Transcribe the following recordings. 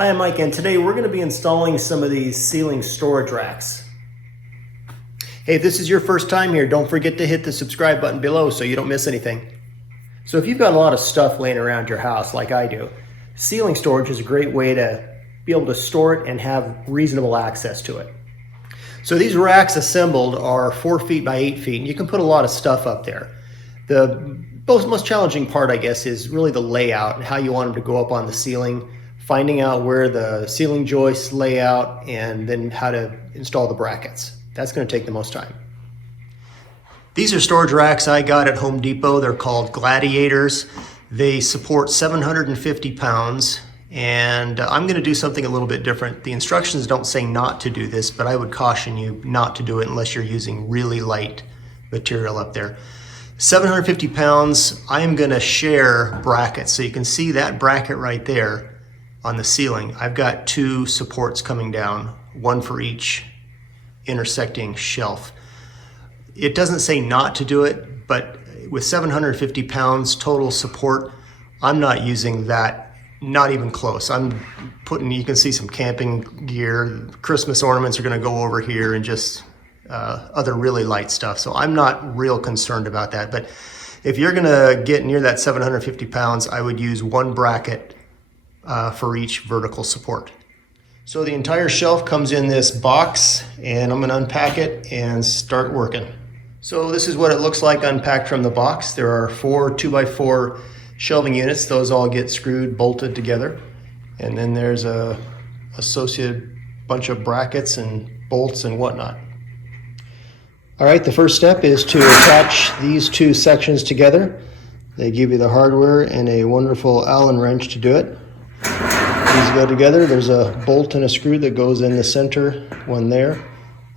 Hi, I'm Mike, and today we're going to be installing some of these ceiling storage racks. Hey, if this is your first time here, don't forget to hit the subscribe button below so you don't miss anything. So if you've got a lot of stuff laying around your house like I do, ceiling storage is a great way to be able to store it and have reasonable access to it. So these racks assembled are 4 feet by 8 feet, and you can put a lot of stuff up there. The most challenging part, I guess, is really the layout and how you want them to go up on the ceiling, finding out where the ceiling joists lay out, and then how to install the brackets. That's going to take the most time. These are storage racks I got at Home Depot. They're called Gladiators. They support 750 pounds, and I'm going to do something a little bit different. The instructions don't say not to do this, but I would caution you not to do it unless you're using really light material up there. 750 pounds, I am going to share brackets. So you can see that bracket right there on the ceiling. I've got 2 supports coming down, one for each intersecting shelf. It doesn't say not to do it, but with 750 pounds total support, I'm not using that, not even close. I'm putting, you can see some camping gear, Christmas ornaments are gonna go over here, and just other really light stuff. So I'm not real concerned about that. But if you're gonna get near that 750 pounds, I would use 1 bracket for each vertical support. So the entire shelf comes in this box, and I'm going to unpack it and start working. So this is what it looks like unpacked from the box. There are 4 2x4 shelving units. Those all get screwed, bolted together. And then there's a associated bunch of brackets and bolts and whatnot. All right, the first step is to attach these 2 sections together. They give you the hardware and a wonderful Allen wrench to do it. These go together. There's a bolt and a screw that goes in the center, one there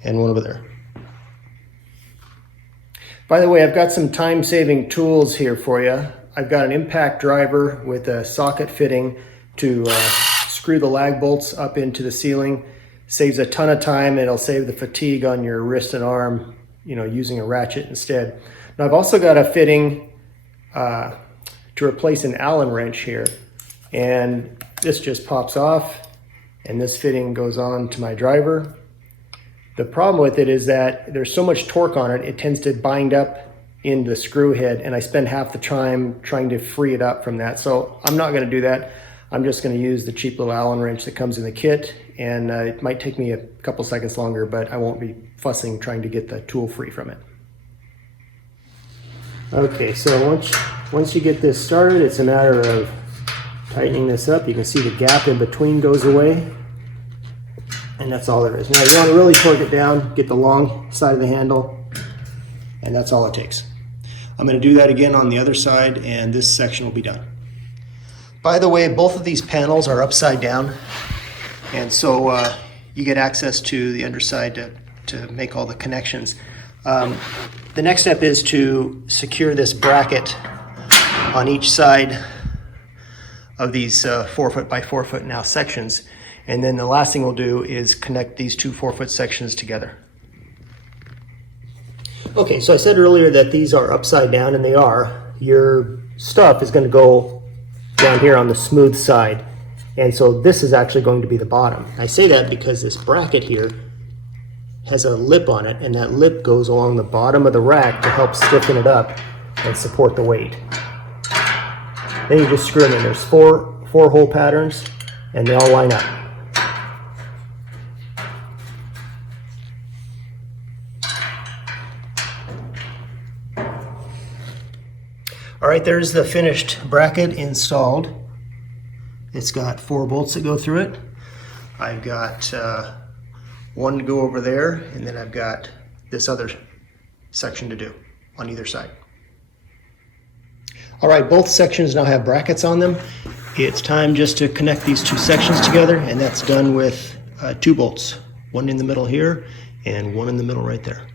and one over there. By the way, I've got some time-saving tools here for you. I've got an impact driver with a socket fitting to screw the lag bolts up into the ceiling. Saves a ton of time, and it'll save the fatigue on your wrist and arm, using a ratchet instead. Now I've also got a fitting to replace an Allen wrench here, and this just pops off, and this fitting goes on to my driver. The problem with it is that there's so much torque on it, it tends to bind up in the screw head, and I spend half the time trying to free it up from that. So I'm not going to do that. I'm just going to use the cheap little Allen wrench that comes in the kit, and it might take me a couple seconds longer, but I won't be fussing trying to get the tool free from it. Okay, so once you get this started, it's a matter of tightening this up. You can see the gap in between goes away, and that's all there is. Now you want to really torque it down, get the long side of the handle, and that's all it takes. I'm going to do that again on the other side, and this section will be done. By the way, both of these panels are upside down, and so you get access to the underside to make all the connections. The next step is to secure this bracket on each side of these 4 foot by 4 foot now sections, and then the last thing we'll do is connect these 2 4-foot sections together. Okay, so I said earlier that these are upside down, and they are. Your stuff is going to go down here on the smooth side, and so this is actually going to be the bottom. I say that because this bracket here has a lip on it, and that lip goes along the bottom of the rack to help stiffen it up and support the weight. Then you just screw them in. There's 4 hole patterns, and they all line up. All right, there's the finished bracket installed. It's got 4 bolts that go through it. I've got 1 to go over there, and then I've got this other section to do on either side. All right, both sections now have brackets on them. It's time just to connect these 2 sections together, and that's done with 2 bolts. 1 in the middle here, and 1 in the middle right there.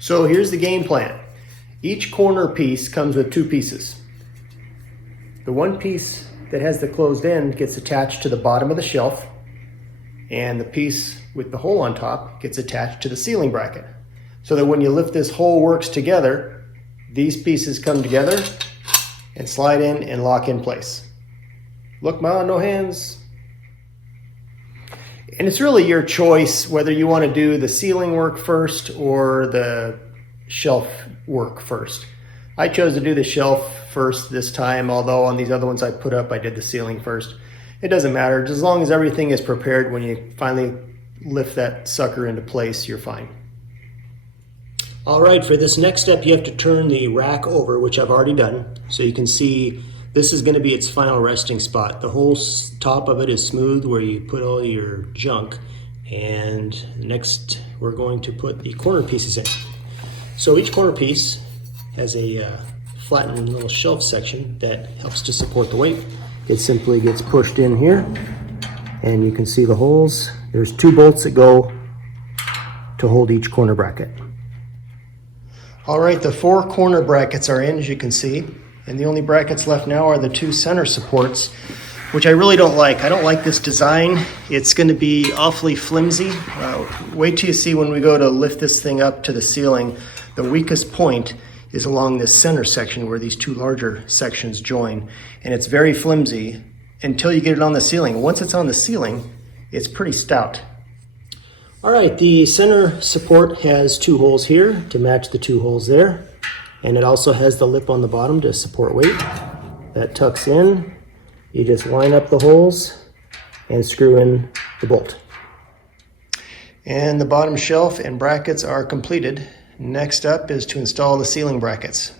So here's the game plan. Each corner piece comes with 2 pieces. The one piece that has the closed end gets attached to the bottom of the shelf, and the piece with the hole on top gets attached to the ceiling bracket. So that when you lift this whole works together, these pieces come together and slide in and lock in place. Look, Ma, no hands. And it's really your choice whether you want to do the ceiling work first or the shelf work first. I chose to do the shelf first this time, although on these other ones I put up, I did the ceiling first. It doesn't matter. Just as long as everything is prepared when you finally lift that sucker into place, you're fine. All right, for this next step, you have to turn the rack over, which I've already done. So you can see this is going to be its final resting spot. The whole top of it is smooth where you put all your junk. And next, we're going to put the corner pieces in. So each corner piece has a flattened little shelf section that helps to support the weight. It simply gets pushed in here, and you can see the holes. There's 2 bolts that go to hold each corner bracket. All right, the 4 corner brackets are in, as you can see. And the only brackets left now are the 2 center supports, which I really don't like. I don't like this design. It's going to be awfully flimsy. Wait till you see when we go to lift this thing up to the ceiling. The weakest point is along this center section where these 2 larger sections join. And it's very flimsy until you get it on the ceiling. Once it's on the ceiling, it's pretty stout. All right, the center support has 2 holes here to match the 2 holes there. And it also has the lip on the bottom to support weight. That tucks in. You just line up the holes and screw in the bolt. And the bottom shelf and brackets are completed. Next up is to install the ceiling brackets.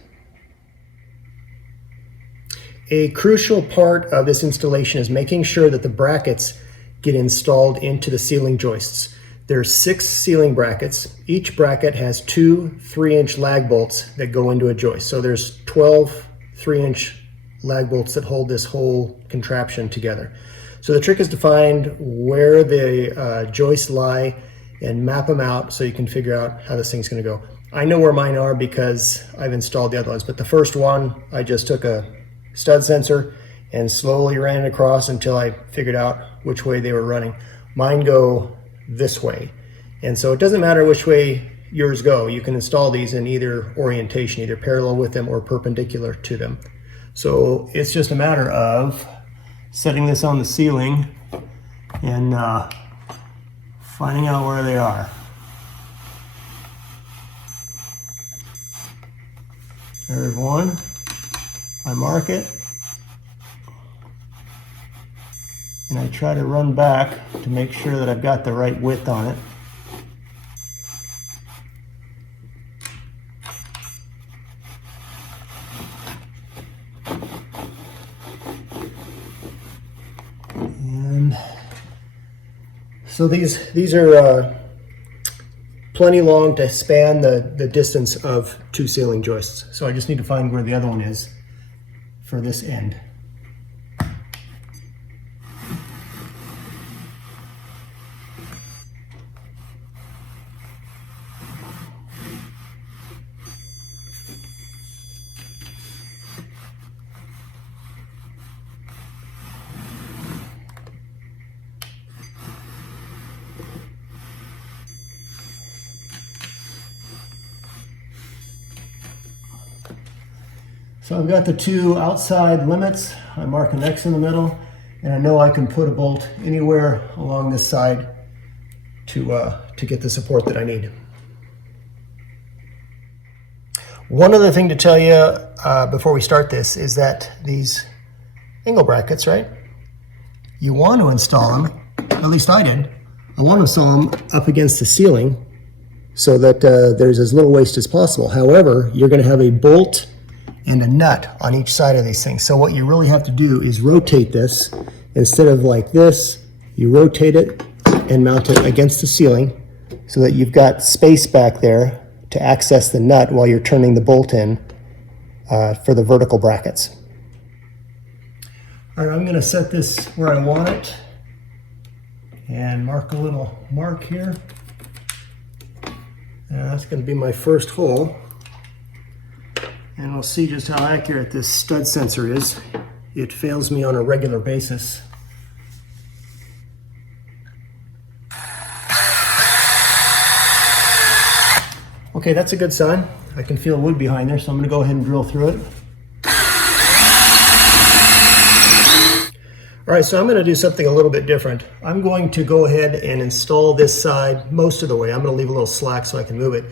A crucial part of this installation is making sure that the brackets get installed into the ceiling joists. There's 6 ceiling brackets. Each bracket has 2 3-inch lag bolts that go into a joist. So there's 12 3-inch lag bolts that hold this whole contraption together. So the trick is to find where the joists lie and map them out so you can figure out how this thing's going to go. I know where mine are because I've installed the other ones, but the first one I just took a stud sensor and slowly ran it across until I figured out which way they were running. Mine go this way, and so it doesn't matter which way yours go. You can install these in either orientation, either parallel with them or perpendicular to them. So it's just a matter of setting this on the ceiling and finding out where they are. There's one. I mark it, and I try to run back to make sure that I've got the right width on it. And so these are plenty long to span the distance of 2 ceiling joists. So I just need to find where the other one is for this end. So I've got the 2 outside limits. I mark an X in the middle, and I know I can put a bolt anywhere along this side to get the support that I need. One other thing to tell you before we start this is that these angle brackets, right? You want to install them, at least I did. I want to install them up against the ceiling so that there's as little waste as possible. However, you're going to have a bolt and a nut on each side of these things. So what you really have to do is rotate this. Instead of like this, you rotate it and mount it against the ceiling so that you've got space back there to access the nut while you're turning the bolt in for the vertical brackets. All right, I'm going to set this where I want it and mark a little mark here. That's going to be my first hole. And we'll see just how accurate this stud sensor is. It fails me on a regular basis. Okay, that's a good sign. I can feel wood behind there, so I'm going to go ahead and drill through it. All right, so I'm going to do something a little bit different. I'm going to go ahead and install this side most of the way. I'm going to leave a little slack so I can move it.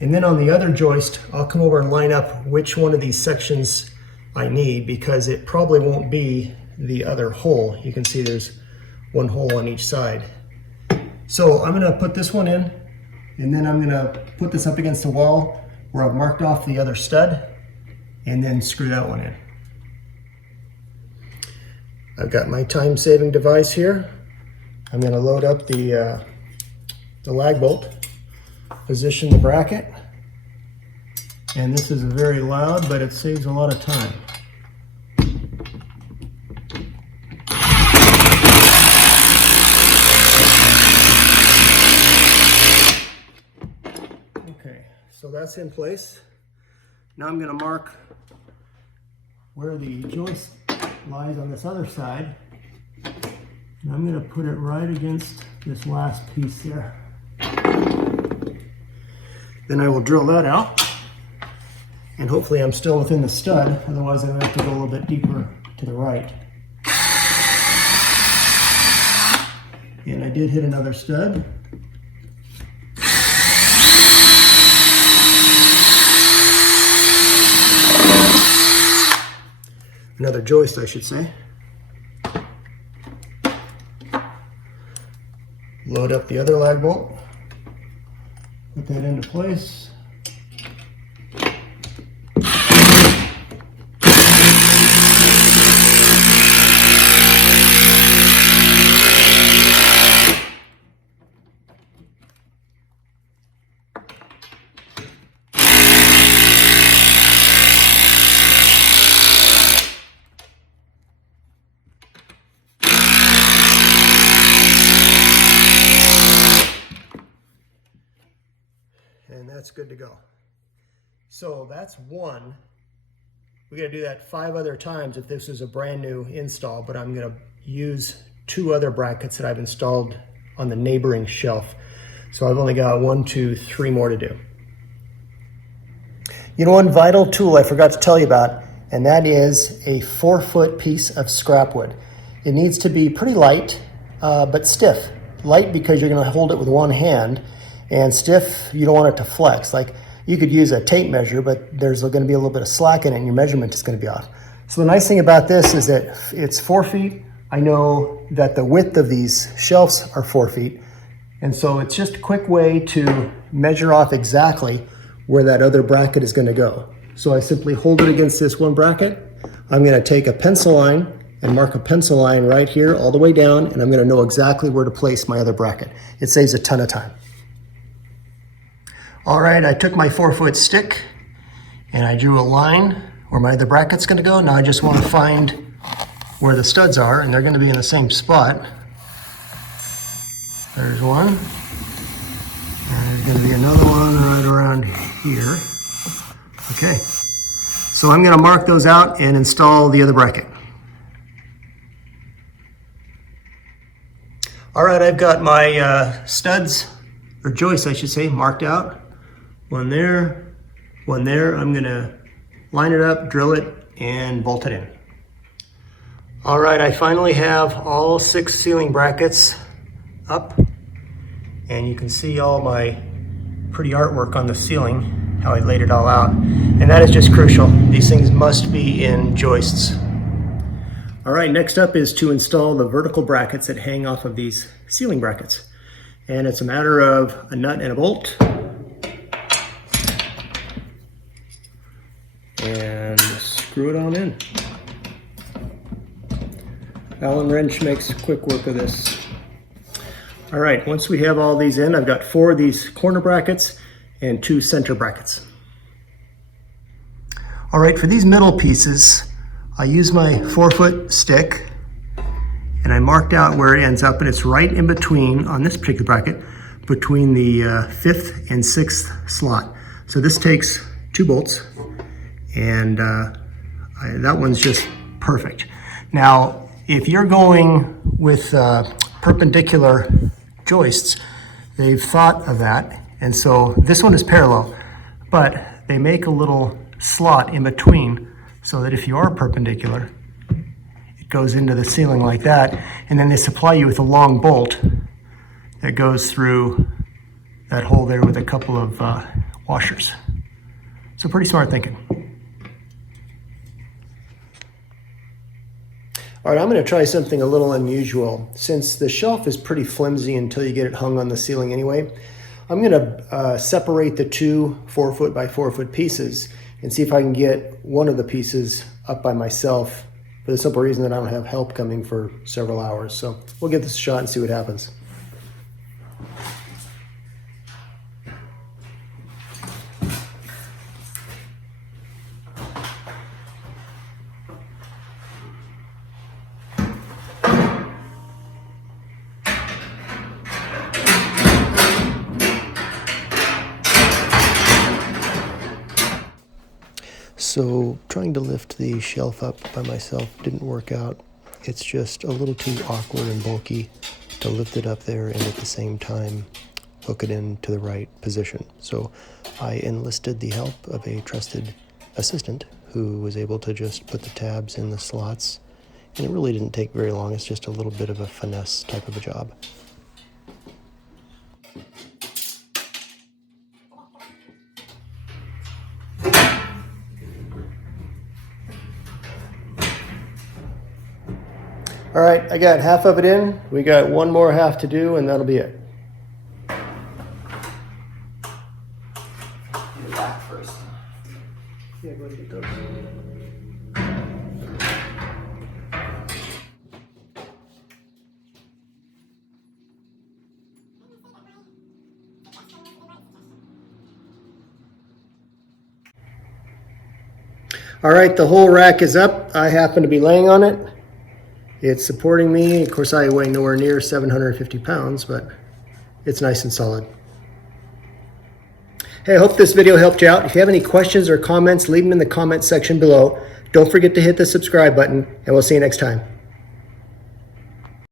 And then on the other joist, I'll come over and line up which one of these sections I need, because it probably won't be the other hole. You can see there's one hole on each side. So I'm going to put this one in, and then I'm going to put this up against the wall where I've marked off the other stud, and then screw that one in. I've got my time-saving device here. I'm going to load up the lag bolt, position the bracket, and this is very loud, but it saves a lot of time. Okay, so that's in place. Now I'm going to mark where the joist lies on this other side, and I'm going to put it right against this last piece there. Then I will drill that out, and hopefully I'm still within the stud, otherwise I'm going to have to go a little bit deeper to the right. And I did hit another stud. Another joist, I should say. Load up the other lag bolt, put that into place. And that's good to go. So that's one. We got to do that 5 other times if this is a brand new install, but I'm going to use 2 other brackets that I've installed on the neighboring shelf. So I've only got 1, 2, 3 more to do. You know, one vital tool I forgot to tell you about, and that is a 4-foot piece of scrap wood. It needs to be pretty light, but stiff. Light because you're going to hold it with one hand, and stiff, you don't want it to flex. Like, you could use a tape measure, but there's going to be a little bit of slack in it and your measurement is going to be off. So the nice thing about this is that it's 4 feet. I know that the width of these shelves are 4 feet. And so it's just a quick way to measure off exactly where that other bracket is going to go. So I simply hold it against this one bracket. I'm going to take a pencil line and mark a pencil line right here all the way down, and I'm going to know exactly where to place my other bracket. It saves a ton of time. All right, I took my 4-foot stick and I drew a line where my other bracket's going to go. Now I just want to find where the studs are, and they're going to be in the same spot. There's one. And there's going to be another one right around here. Okay, so I'm going to mark those out and install the other bracket. All right, I've got my studs, or joists I should say, marked out. One there, one there. I'm going to line it up, drill it, and bolt it in. All right, I finally have all 6 ceiling brackets up, and you can see all my pretty artwork on the ceiling, how I laid it all out. And that is just crucial. These things must be in joists. All right, next up is to install the vertical brackets that hang off of these ceiling brackets. And it's a matter of a nut and a bolt. And screw it on in. Allen wrench makes quick work of this. All right, once we have all these in, I've got 4 of these corner brackets and 2 center brackets. All right, for these middle pieces, I use my 4-foot stick and I marked out where it ends up, and it's right in between, on this particular bracket, between the 5th and 6th slot. So this takes 2 bolts, and that one's just perfect. Now, if you're going with perpendicular joists, they've thought of that, and so this one is parallel, but they make a little slot in between so that if you are perpendicular, it goes into the ceiling like that, and then they supply you with a long bolt that goes through that hole there with a couple of washers. So pretty smart thinking. All right, I'm going to try something a little unusual. Since the shelf is pretty flimsy until you get it hung on the ceiling anyway, I'm going to separate the two 4-foot by 4-foot pieces and see if I can get one of the pieces up by myself, for the simple reason that I don't have help coming for several hours. So we'll give this a shot and see what happens. So trying to lift the shelf up by myself didn't work out. It's just a little too awkward and bulky to lift it up there and at the same time hook it into the right position. So I enlisted the help of a trusted assistant who was able to just put the tabs in the slots, and it really didn't take very long. It's just a little bit of a finesse type of a job. All right, I got half of it in. We got one more half to do, and that'll be it. Back first. Yeah, go get those. All right, the whole rack is up. I happen to be laying on it. It's supporting me. Of course, I weigh nowhere near 750 pounds, but it's nice and solid. Hey, I hope this video helped you out. If you have any questions or comments, leave them in the comment section below. Don't forget to hit the subscribe button, and we'll see you next time.